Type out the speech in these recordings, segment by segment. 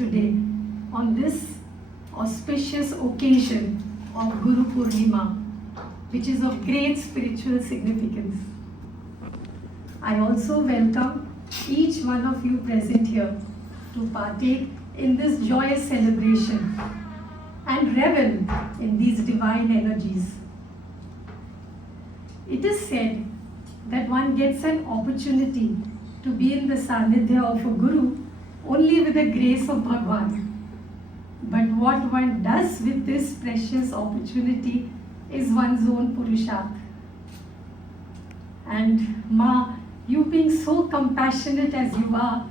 today on this auspicious occasion of Guru Purnima, which is of great spiritual significance. I also welcome each one of you present here to partake in this joyous celebration and revel in these divine energies. It is said that one gets an opportunity to be in the Sanidhya of a Guru only with the grace of Bhagwan. But what one does with this precious opportunity is one's own Purusharth. And Ma, you being so compassionate as you are,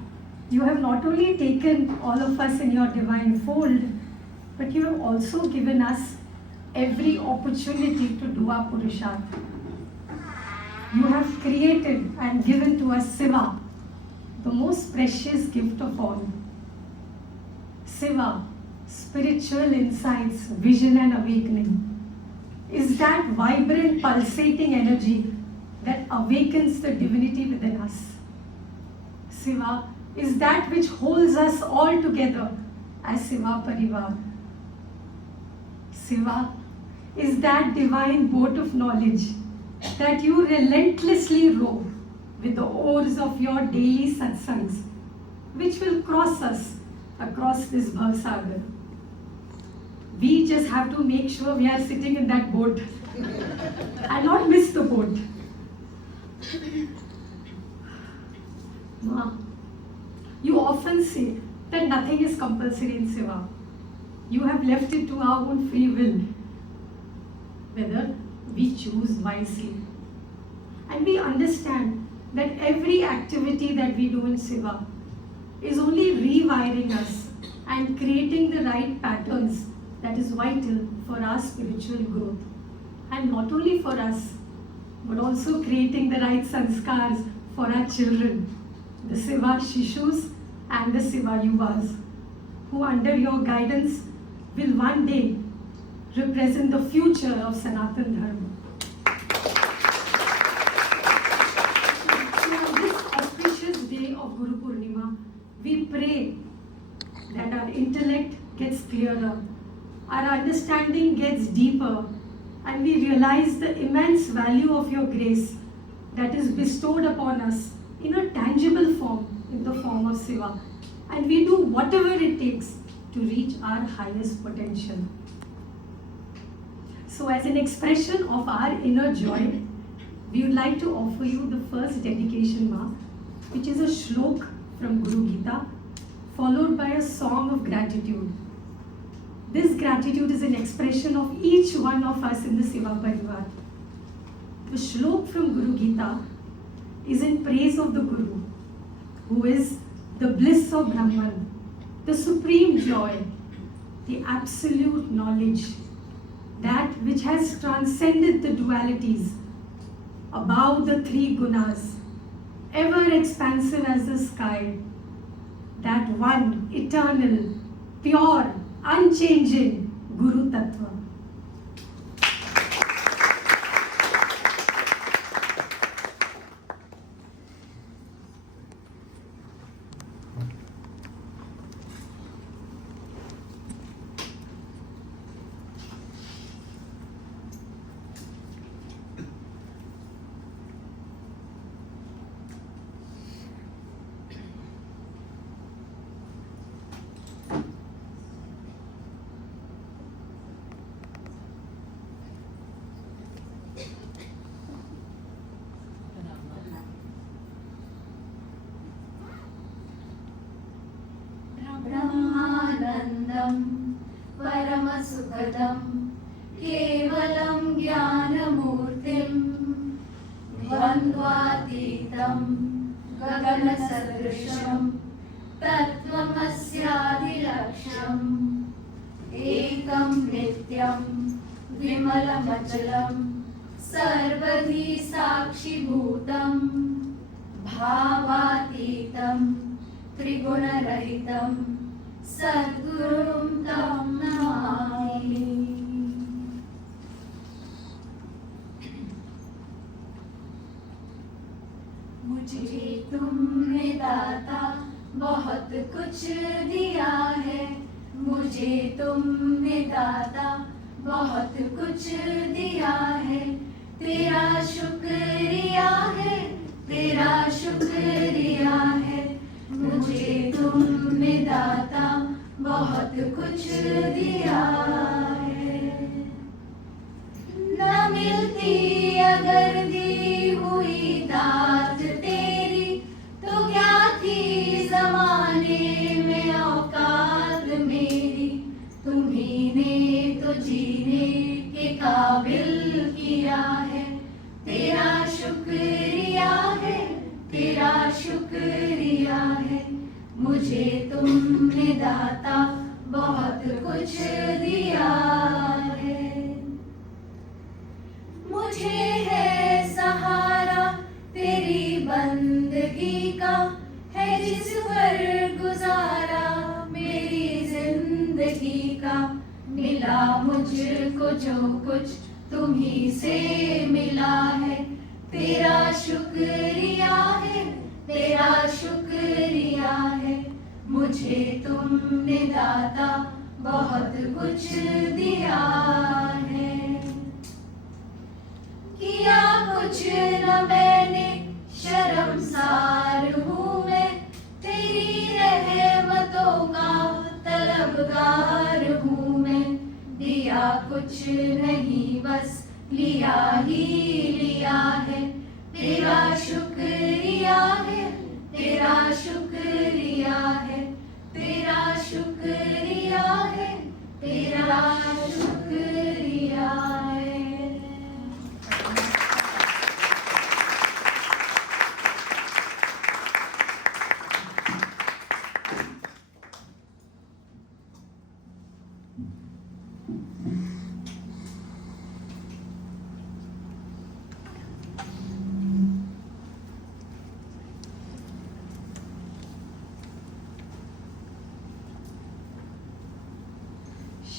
you have not only taken all of us in your divine fold, but you have also given us every opportunity to do our Purusharth. You have created and given to us Siva, the most precious gift of all. Siva, spiritual insights, vision and awakening, is that vibrant, pulsating energy that awakens the divinity within us. Siva is that which holds us all together as Siva Parivar. Siva is that divine boat of knowledge that you relentlessly row with the oars of your daily satsangs, which will cross us across this Bhavsagar. We just have to make sure we are sitting in that boat and not miss the boat. Ma, you often say that nothing is compulsory in Siva. You have left it to our own free will, whether we choose wisely. And we understand that every activity that we do in Siva is only rewiring us and creating the right patterns that is vital for our spiritual growth. And not only for us, but also creating the right sanskars for our children, the Siva Shishus and the Siva Yuvas, who under your guidance will one day represent the future of Sanatan Dharma. So on this auspicious day of Guru Purnima, we pray that our intellect gets clearer, our understanding gets deeper, and we realize the immense value of your grace that is bestowed upon us in a tangible form, in the form of Siva. And we do whatever it takes to reach our highest potential. So as an expression of our inner joy, we would like to offer you the first dedication, Ma, which is a shlok from Guru Gita, followed by a song of gratitude. This gratitude is an expression of each one of us in the Siva Parivar. The shlok from Guru Gita is in praise of the Guru, who is the bliss of Brahman, the supreme joy, the absolute knowledge, that which has transcended the dualities, above the three gunas, ever expansive as the sky, that one eternal, pure, unchanging Guru Tattva. ब्रह्मानन्दं परमसुखदं केवलं ज्ञानमूर्तिं द्वन्द्वातीतं गगनसदृशं तत्त्वमस्यादिलक्ष्यम् एकं नित्यं विमलमचलं सर्वधी साक्षिभूतं भावातीतं त्रिगुणरहितं सद्गुरुं तं नमामि। मुझे तुमने दाता बहुत कुछ दिया मुझे तुमने दाता बहुत कुछ दिया है, तेरा शुक्रिया है, तेरा शुक्रिया है। मुझे तुमने दाता बहुत कुछ दिया है। न मिलती अगर दी हुई दात तेरी, तो क्या थी जमाने में औकात मेरी। तुम्ही ने तो जीने के काबिल किया है, तेरा शुक्रिया है, तेरा शुक्रिया है। मुझे तुमने दाता बहुत कुछ दिया है। मुझे है सहारा तेरी बंदगी का, है जिस पर गुजारा मेरी जिंदगी का। मिला मुझको जो कुछ तुम्ही से मिला है, तेरा शुक्रिया है, तेरा शुक्रिया है। मुझे तुमने दाता बहुत कुछ दिया है। किया कुछ न मैंने, शर्मसार हूँ मैं, तेरी रहमतों का तलबगार हूँ मैं। दिया कुछ नहीं बस लिया ही लिया है, तेरा शुक्रिया है, तेरा शुक्रिया है। तेरा शुक्रिया है, तेरा शुक्रिया है।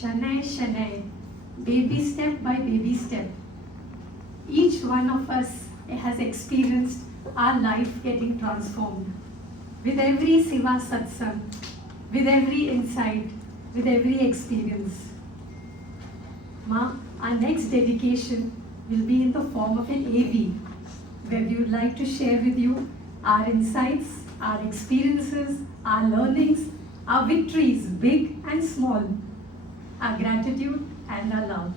Shanai, Shanai, baby step by baby step. Each one of us has experienced our life getting transformed. With every Siva Satsang, with every insight, with every experience. Ma, our next dedication will be in the form of an AV, where we would like to share with you our insights, our experiences, our learnings, our victories, big and small, our gratitude and our love.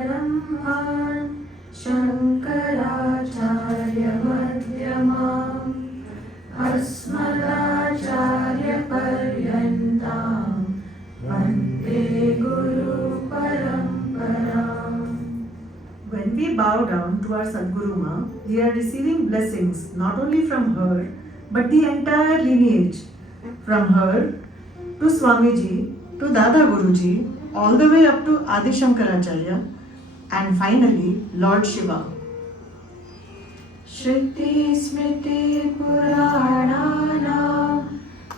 सदाशिवसमारम्भान् शङ्कराचार्यमध्यमाम् अस्मदाचार्यपर्यन्तां वन्दे गुरुपरम्पराम्. When we bow down to our Sadguru Ma, we are receiving blessings not only from her but the entire lineage, from her to Swamiji to Dada Guruji, all the way up to Adi Shankaracharya, and finally Lord Shiva. Shruti Smriti Purananam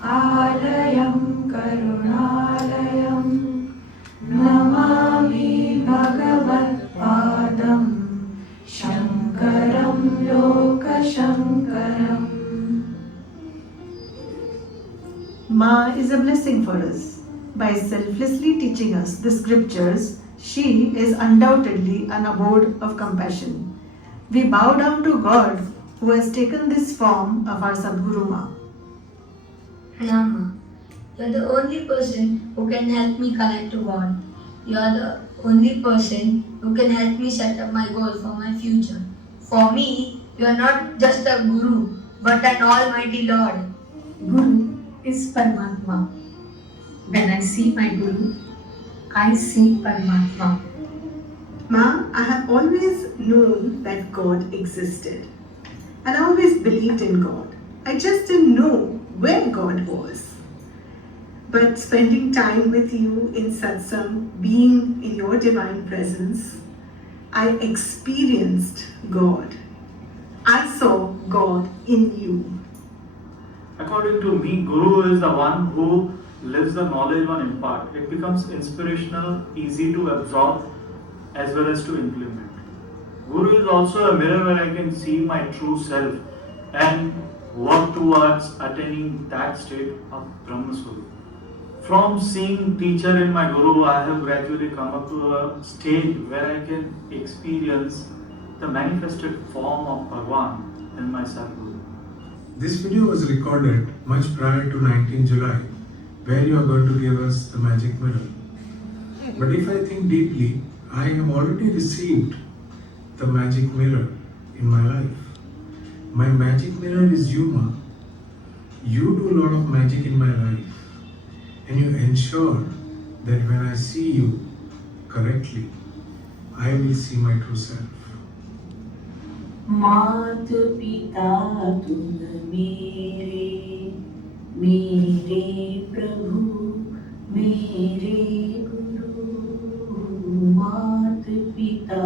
Alayam Karunalayam Namami Bhagavat Padam Shankaram Lokashankaram. Ma is a blessing for us. By selflessly teaching us the scriptures, she is undoubtedly an abode of compassion. We bow down to God who has taken this form of our Sadguru Ma. You're the only person who can help me connect to God. You're the only person who can help me set up my goal for my future. For me, you're not just a guru, but an almighty Lord. Guru is Paramatma. When I see my Guru, I see Paramatma. Ma, I have always known that God existed. And I always believed in God. I just didn't know where God was. But spending time with you in satsang, being in your divine presence, I experienced God. I saw God in you. According to me, Guru is the one who lives the knowledge on impart. It becomes inspirational, easy to absorb as well as to implement. Guru is also a mirror where I can see my true self and work towards attaining that state of Brahmaswarup. From seeing teacher in my Guru, I have gradually come up to a stage where I can experience the manifested form of Bhagwan in my Sadguru. This video was recorded much prior to 19 July, where you are going to give us the magic mirror. But if I think deeply, I have already received the magic mirror in my life. My magic mirror is you, Ma. You do a lot of magic in my life, and you ensure that when I see you correctly, I will see my true self. मात पिता तुम मेरे, मेरे प्रभु मेरे गुरु। मात पिता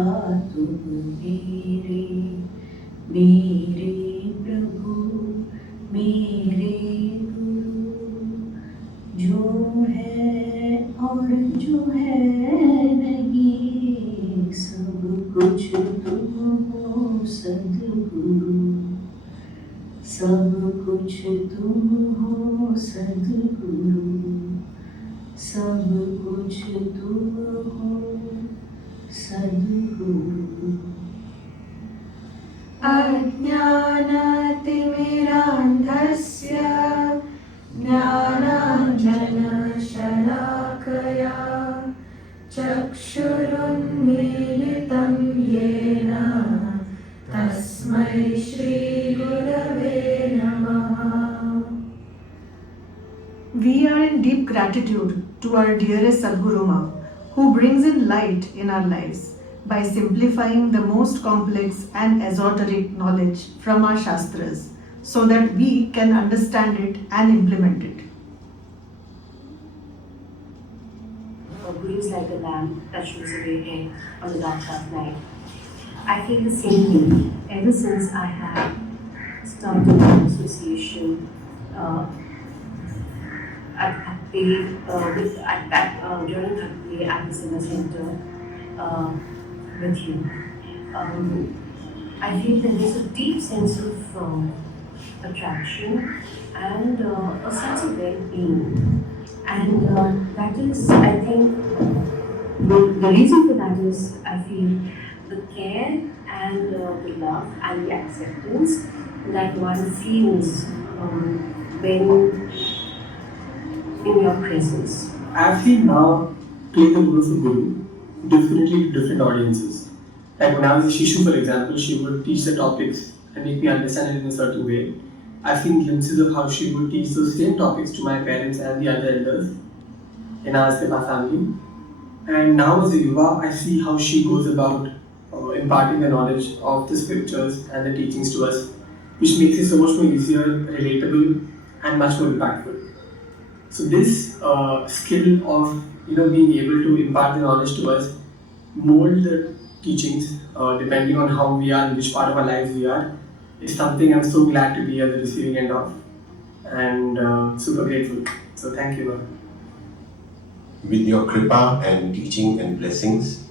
तुम मेरे, मेरे प्रभु मेरे गुरु। जो है और जो है नहीं, सब कुछ तुम हो सद्गुरु। सब कुछ तुम हो सद्गुरु। सब कुछ तुम हो सद्गुरु। अज्ञानतिमिरान्धस्य ज्ञानाञ्जनशलाकया चक्षुरुन्मीलितं येन तस्मै श्रीगुरवे नमः। We are in deep gratitude to our dearest Sadguru Ma, who brings in light in our lives by simplifying the most complex and esoteric knowledge from our Shastras so that we can understand it and implement it. Guru is like a lamp that shows the way ahead on the dark path night. I feel the same thing ever since I have started an association during that day at the Seva Center with you. I feel that there's a deep sense of attraction and a sense of well-being. And that is, I think, the reason for that is I feel the care and the love and the acceptance that one feels when in your presence. I've seen now playing the role of a guru differently to different audiences. Like when I was a Shishu, for example, she would teach the topics and make me understand it in a certain way. I've seen glimpses of how she would teach those same topics to my parents and the other elders in our Seva family. And now as a Yuva, I see how she goes about imparting the knowledge of the scriptures and the teachings to us, which makes it so much more easier, relatable, and much more impactful. So this skill of being able to impart the knowledge to us, mold the teachings depending on how we are and which part of our lives we are, is something I'm so glad to be at the receiving end of, and super grateful. So thank you, Lord. With your kripa and teaching and blessings,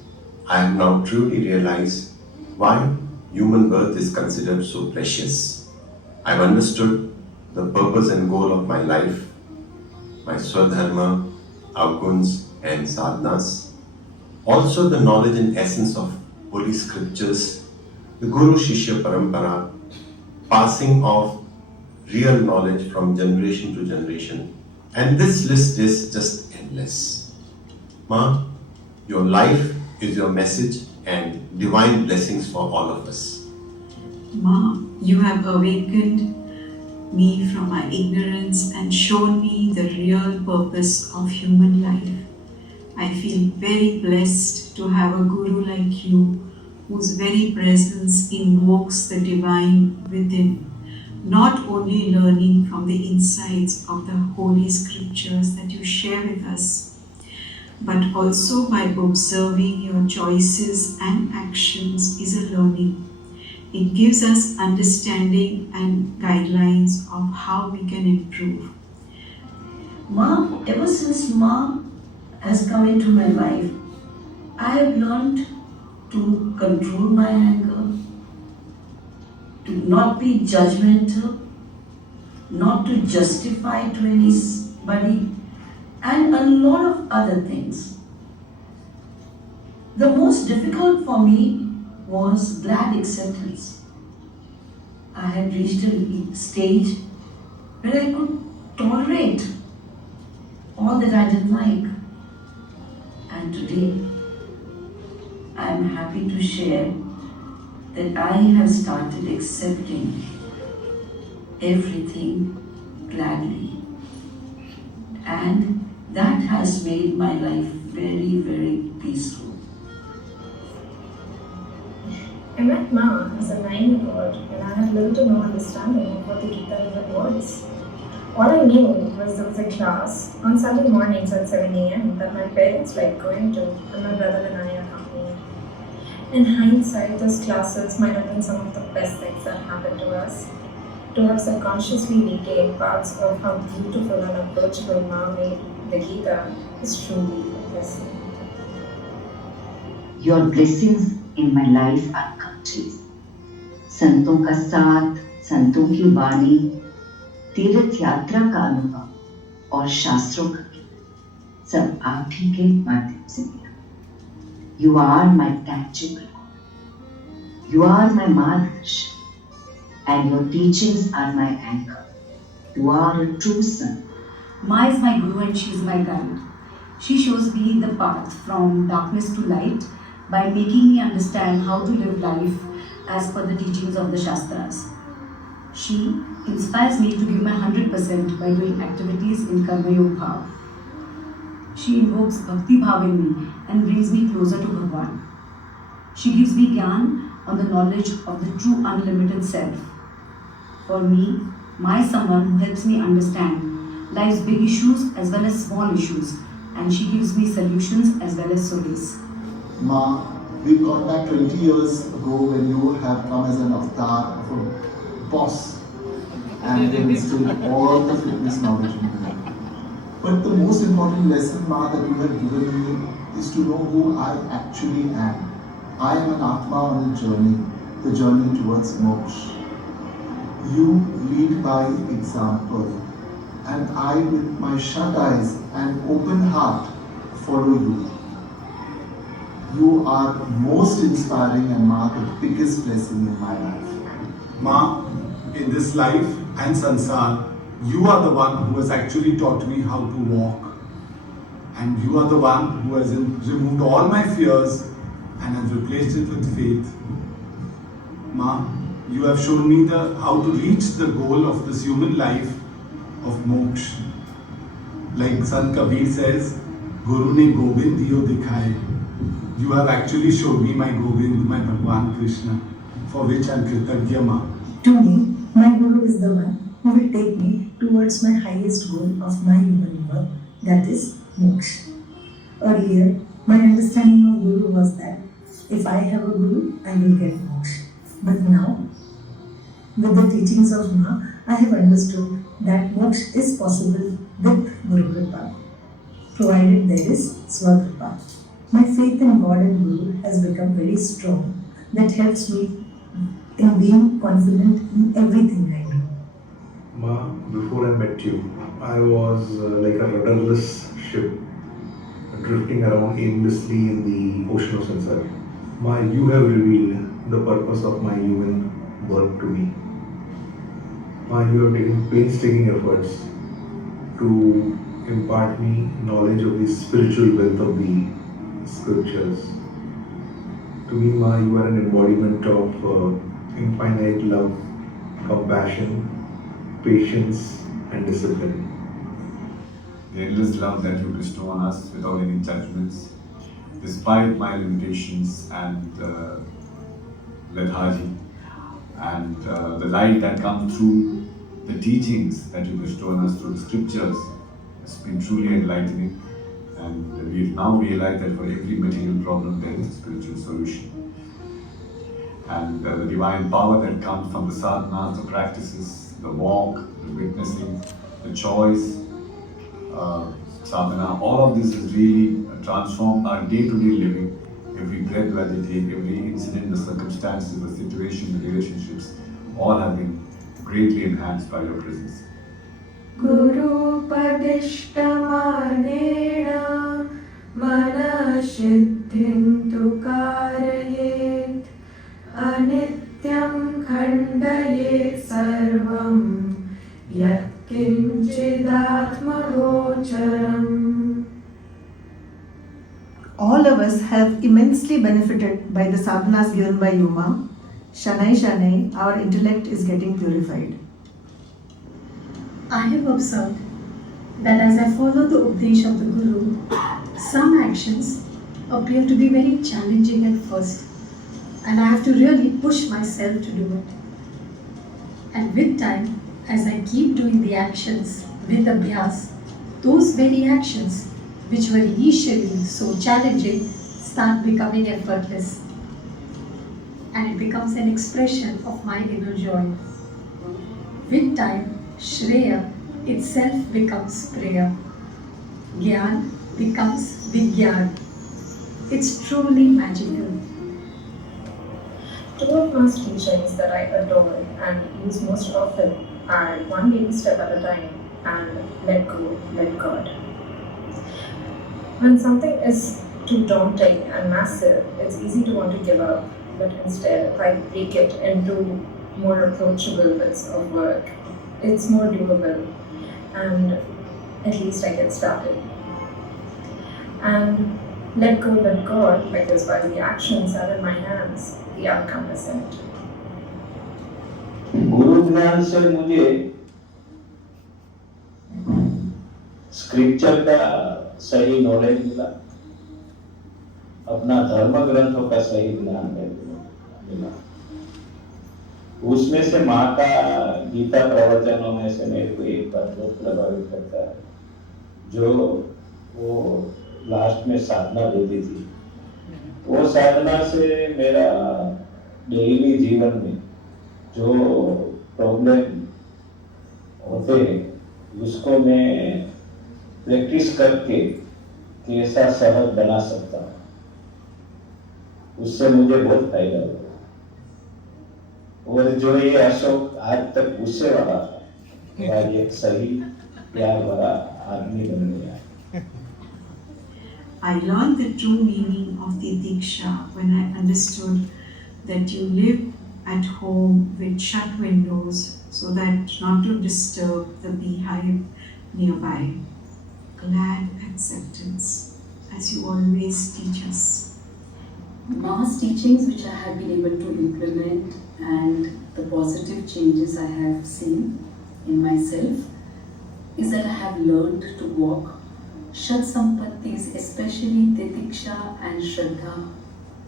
I have now truly realized why human birth is considered so precious. I've understood the purpose and goal of my life, my swadharma, avguns and sadhanas. Also the knowledge and essence of holy scriptures, the Guru-Shishya Parampara, passing of real knowledge from generation to generation, And this list is just endless. Ma, your life is your message and divine blessings for all of us. Ma, you have awakened me from my ignorance and shown me the real purpose of human life. I feel very blessed to have a guru like you, whose very presence invokes the divine within, not only learning from the insights of the holy scriptures that you share with us, but also by observing your choices and actions is a learning. It gives us understanding and guidelines of how we can improve. Ma, ever since Ma has come into my life, I have learned to control my anger, to not be judgmental, not to justify to anybody, and a lot of other things. The most difficult for me was glad acceptance. I had reached a stage where I could tolerate all that I didn't like. And today, I am happy to share that I have started accepting everything gladly. And that has made my life very, very peaceful. I met Ma as a 9-year-old and I had little to no understanding of what the Gita even was. All I knew was there was a class on Sunday mornings at 7 a.m. that my parents liked going to and my brother and I accompanied. In hindsight, those classes might have been some of the best things that happened to us. To have subconsciously become parts of how beautiful and approachable Ma made the Gita is truly a blessing. Your blessings in my life are countries. संतों का साथ, संतों की वाणी, तीर्थ यात्रा का अनुभव और शास्त्रों का ज्ञान सब आप ही के माध्यम से मिला. You are my tangible God. You are my margdarshan, and your teachings are my anchor. You are a true son. Ma is my guru and she is my guide. She shows me the path from darkness to light by making me understand how to live life as per the teachings of the Shastras. She inspires me to give my 100% by doing activities in Karma Yoga Bhav. She invokes Bhakti Bhav in me and brings me closer to Bhagwan. She gives me Gyan on the knowledge of the true unlimited self. For me, Ma is someone who helps me understand life's big issues as well as small issues, and she gives me solutions as well as solace. Ma, we got back 20 years ago when you have come as an avatar of a boss and then instilled all the fitness knowledge in me. But the most important lesson, Ma, that you have given me is to know who I actually am. I am an Atma on a journey, the journey towards moksha. You lead by example, and I, with my shut eyes and open heart, follow you. You are most inspiring and Ma, the biggest blessing in my life. Ma, in this life and sansar, you are the one who has actually taught me how to walk. And you are the one who has removed all my fears and has replaced it with faith. Ma, you have shown me how to reach the goal of this human life of moksha. Like Sant Kabir says, Guru ne Gobind diyo dikhaye. You have actually shown me my Gobind, my Bhagwan Krishna, for which I am Kritagya, Ma. To me, my Guru is the one who will take me towards my highest goal of my human birth, that is moksha. Earlier, my understanding of Guru was that if I have a Guru, I will get moksha. But now, with the teachings of Ma, I have understood that moksha is possible with Guru Kripa, provided there is Swakripa. My faith in God and Guru has become very strong. That helps me in being confident in everything I do. Ma, before I met you, I was like a rudderless ship drifting around aimlessly in the ocean of samsara. Ma, you have revealed the purpose of my human birth to me. Ma, you have taken painstaking efforts to impart me knowledge of the spiritual wealth of the scriptures. To me, Ma, you are an embodiment of infinite love, compassion, patience, and discipline. The endless love that you bestow on us without any judgments, despite my limitations and lethargy, and the light that comes through the teachings that you bestow on us through the scriptures has been truly enlightening. And we've now realized that for every material problem there is a spiritual solution. And the divine power that comes from the sadhanas, the practices, the walk, the witnessing, the choice, sadhana, all of this has really transformed our day-to-day living. Every breath that we take, every incident, the circumstances, the situation, the relationships, all have been greatly enhanced by your presence. Guru Padishtamanena Manashiddhim Tukarayet Anityam Khandayet Sarvam Yat Kinchidatmagocharam. All of us have immensely benefited by the sadhanas given by Yuma. Shanai Shanai, our intellect is getting purified. I have observed that as I follow the Upadesh of the Guru, some actions appear to be very challenging at first, and I have to really push myself to do it. And with time, as I keep doing the actions with abhyas, those very actions which were initially so challenging start becoming effortless, and it becomes an expression of my inner joy. With time, Shreya itself becomes prayer. Gyan becomes Vigyan. It's truly magical. Two of my teachings that I adore and use most often are one baby step at a time and let go, let God. When something is too daunting and massive, it's easy to want to give up, but instead, if I break it into more approachable bits of work, it's more doable, and at least I get started. And let go, let God, because while the actions are in my hands, the outcome isn't. गुरु ज्ञान से मुझे scripture का सही knowledge मिला, अपना धर्म ग्रंथों का सही ज्ञान मिला। उसमें से माँ का गीता प्रवचनों में से मेरे को एक बात बहुत प्रभावित करता है, जो वो लास्ट में साधना देती थी। वो साधना से मेरा डेली जीवन में जो प्रॉब्लम होते हैं उसको मैं प्रैक्टिस करके कैसा सहज बना सकता हूँ, उससे मुझे बहुत फायदा हुआ। और जो ये अशोक आज तक गुस्से वाला था, आज एक सही प्यार भरा आदमी बन गया। I learned the true meaning of the Diksha when I understood that you live at home with shut windows so that not to disturb the beehive nearby. Glad acceptance, as you always teach us. Ma's teachings which I have been able to implement and the positive changes I have seen in myself is that I have learned to walk Shat Sampattis, especially Titiksha and Shraddha,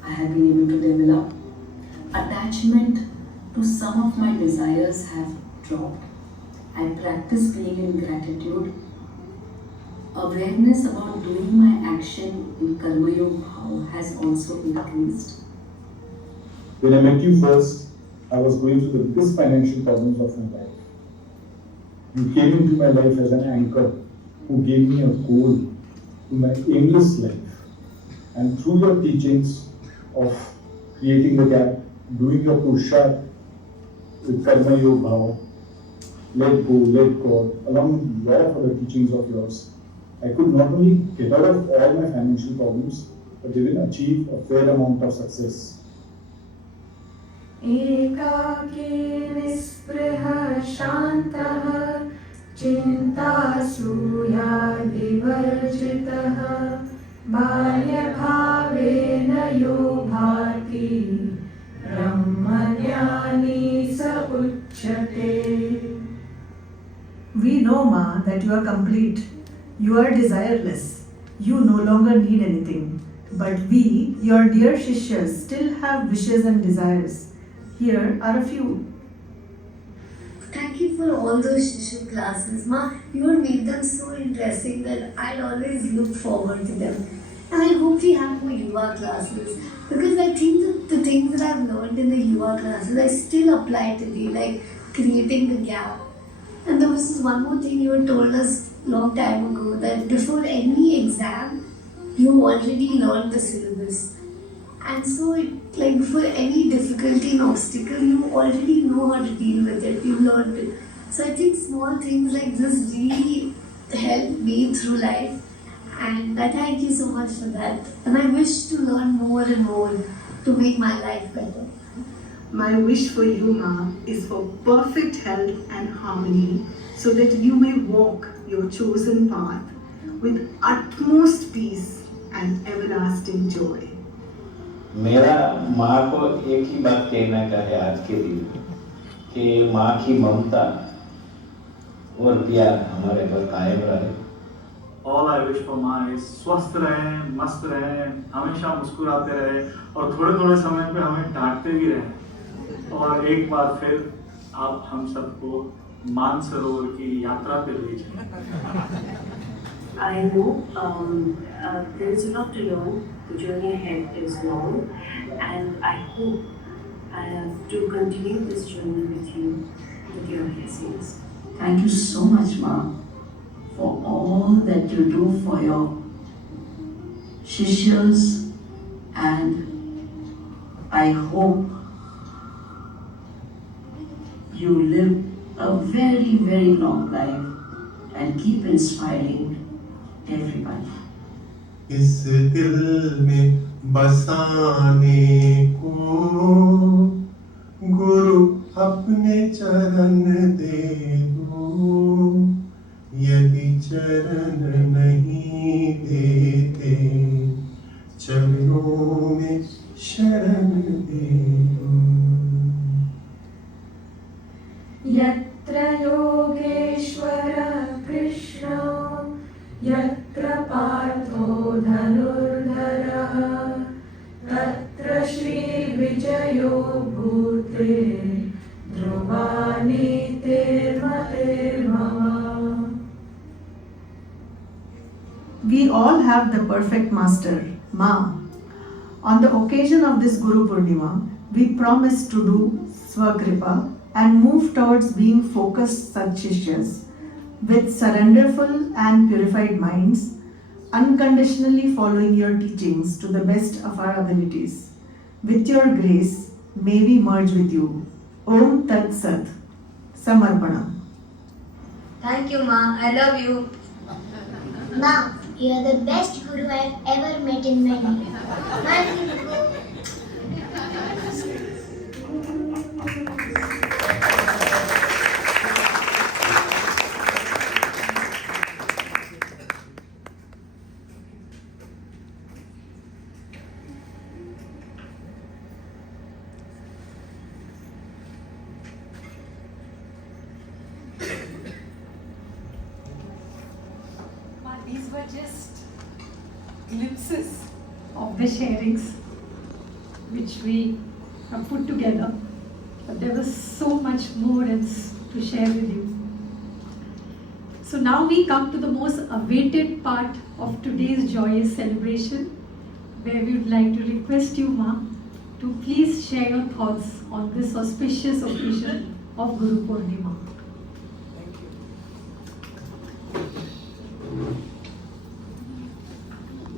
I have been able to develop. Attachment to some of my desires have dropped. I practice being in gratitude. Awareness about doing my action in Karma Yoga Bhav has also increased. When I met you first, I was going through the biggest financial problems of my life. You came into my life as an anchor who gave me a goal to my aimless life. And through your teachings of creating the gap, doing your Purusharth with Karma Yoga Bhava, let go, let God, along with a lot of other teachings of yours, I could not only get out of all my financial problems, but even achieve a fair amount of success. एकाकी निस्पृहः शान्तः चिन्तासूयादिवर्जितः बाल्यभावेन यो भाति ब्रह्मज्ञानी स उच्यते. We know, Ma, that you are complete. You are desireless. You no longer need anything. But we, your dear Shishyas, still have wishes and desires. Here are a few. Thank you for all those Shishu classes, Ma. You would make them so interesting that I'd always look forward to them. And I hope we have more Yuva classes because I think that the things that I've learned in the Yuva classes I still apply today, like creating the gap. And there was this one more thing you had told us long time ago, that before any exam, you already learned the syllabus. And so, like before any difficulty and obstacle, you already know how to deal with it. You learned it. So I think small things like this really help me through life. And I thank you so much for that. And I wish to learn more and more to make my life better. My wish for you, Ma, is for perfect health and harmony so that you may walk your chosen path with utmost peace and everlasting joy. मेरा माँ को एक ही बात कहना का है आज के दिन कि माँ की ममता और प्यार हमारे पर कायम रहे. All I wish for माँ is स्वस्थ रहें, मस्त रहें, हमेशा मुस्कुराते रहें और थोड़े थोड़े समय पे हमें डांटते भी रहें. और एक बार फिर आप हम सबको मानसरोवर की यात्रा पे भेजें. I know there is a lot to learn. The journey ahead is long, and I hope to continue this journey with you, with your blessings. Thank you so much, Ma, for all that you do for your Shishyas, and I hope you live a very, very long life and keep inspiring everybody. इस दिल में बसाने को गुरु अपने चरण दे दो. यदि चरण नहीं देते चरणों में शरण दे दो. यत्र योगेश्वर कृष्ण यत्र पार्थो धनुर्धरः तत्र श्रीविजयो भूते ध्रुवानीतिर्मतिर्मम. We all have the perfect master, Ma. On the occasion of this Guru Purnima, we promise to do Swakripa and move towards being focused Satshishyas with surrenderful and purified minds, unconditionally following your teachings to the best of our abilities. With your grace, may we merge with you. Om Tat Sat. Samarpana. Thank you, Ma. I love you. Ma, you are the best guru I have ever met in my life. Thank you. These were just glimpses of the sharings which we have put together, but there was so much more to share with you. So now we come to the most awaited part of today's joyous celebration, where we would like to request you, Ma, to please share your thoughts on this auspicious occasion of Guru Purnima.